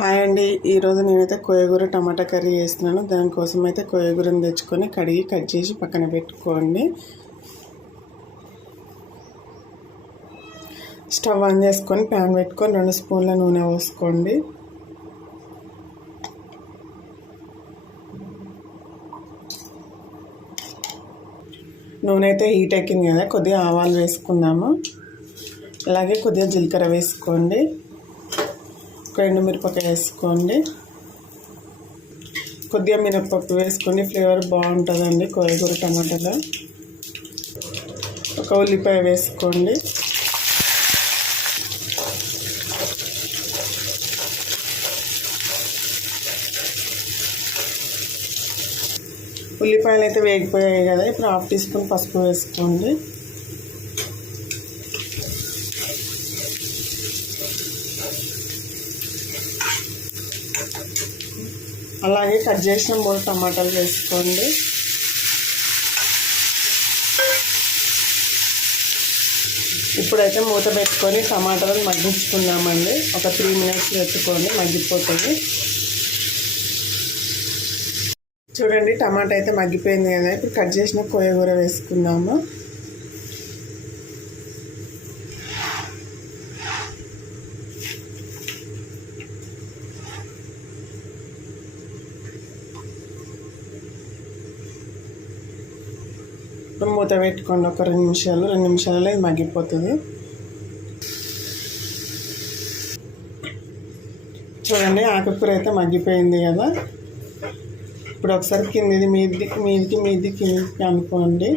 Hi అండి, ఈరోజు నేనైతే కోయగూర టమాటా కర్రీ చేస్తున్నాను. దానికోసం అయితే కోయగూరను తెచ్చుకొని కడిగి కట్ చేసి పక్కన పెట్టుకోండి. స్టవ్ ఆన్ చేసుకొని ప్యాన్ పెట్టుకొని 2 స్పూన్ల నూనె పోసుకోండి. నూనె అయితే హీట్ ఎక్కింది కదా, కొద్దిగా ఆవాలు వేసుకుందాము. అలాగే కొద్దిగా జీలకర్ర వేసుకోండి. ఎండుమిరపకాయ వేసుకోండి. కొద్దిగా మినపప్పు వేసుకోండి, ఫ్లేవర్ బాగుంటుందండి కోయగూర టమాటాలో. ఒక ఉల్లిపాయ వేసుకోండి. ఉల్లిపాయలు అయితే వేగిపోయాయి కదా, ఇప్పుడు 1/2 టీ స్పూన్ పసుపు వేసుకోండి. అలాగే కట్ చేసిన 3 టమాటాలు వేసుకోండి. ఇప్పుడైతే మూత పెట్టుకొని టమాటాలను మగ్గించుకుందామండి. ఒక 3 మినిట్స్ పెట్టుకొని మగ్గిపోతుంది. చూడండి, టమాటా అయితే మగ్గిపోయింది కదా, ఇప్పుడు కట్ చేసిన కోయగూర వేసుకుందాము. మూత పెట్టుకోండి ఒక 2 నిమిషాలలో ఇది మగ్గిపోతుంది. చూడండి, ఆకుకూర అయితే మగ్గిపోయింది కదా. ఇప్పుడు ఒకసారి కిందిది మీదికి అనుకోండి.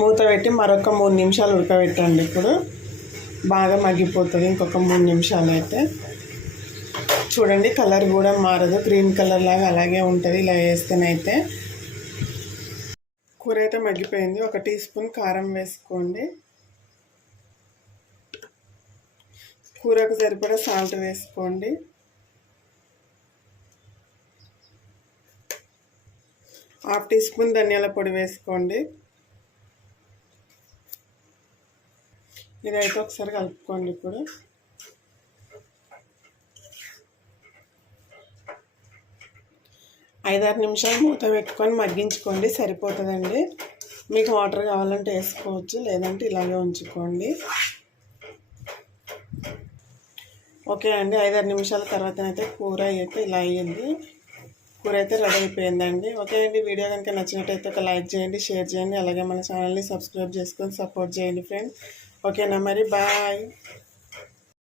మూత పెట్టి మరొక 3 నిమిషాలు ఉడకబెట్టండి. ఇప్పుడు బాగా మగ్గిపోతుంది. ఇంకొక 3 నిమిషాలు అయితే. చూడండి, కలర్ కూడా మారదు, గ్రీన్ కలర్ లాగా అలాగే ఉంటుంది ఇలా వేస్తేనైతే. కూర అయితే మగ్గిపోయింది. 1 టీ స్పూన్ కారం వేసుకోండి. కూరకు సరిపడా సాల్ట్ వేసుకోండి. ½ టీ స్పూన్ ధనియాల పొడి వేసుకోండి. ఇదైతే ఒకసారి కలుపుకోండి. ఇప్పుడు 5-6 నిమిషాలు మూత పెట్టుకొని మగ్గించుకోండి, సరిపోతుందండి. మీకు వాటర్ కావాలంటే వేసుకోవచ్చు, లేదంటే ఇలాగే ఉంచుకోండి. ఓకే అండి, 5-6 నిమిషాల తర్వాతనైతే కూర అయితే ఇలా అయ్యింది. కూర అయితే రెడీ అయిపోయిందండి. ఓకే అండి, వీడియో కనుక నచ్చినట్టయితే ఒక లైక్ చేయండి, షేర్ చేయండి. అలాగే మన ఛానల్ని సబ్స్క్రైబ్ చేసుకొని సపోర్ట్ చేయండి ఫ్రెండ్స్. ఓకేనా, మరి బాయ్.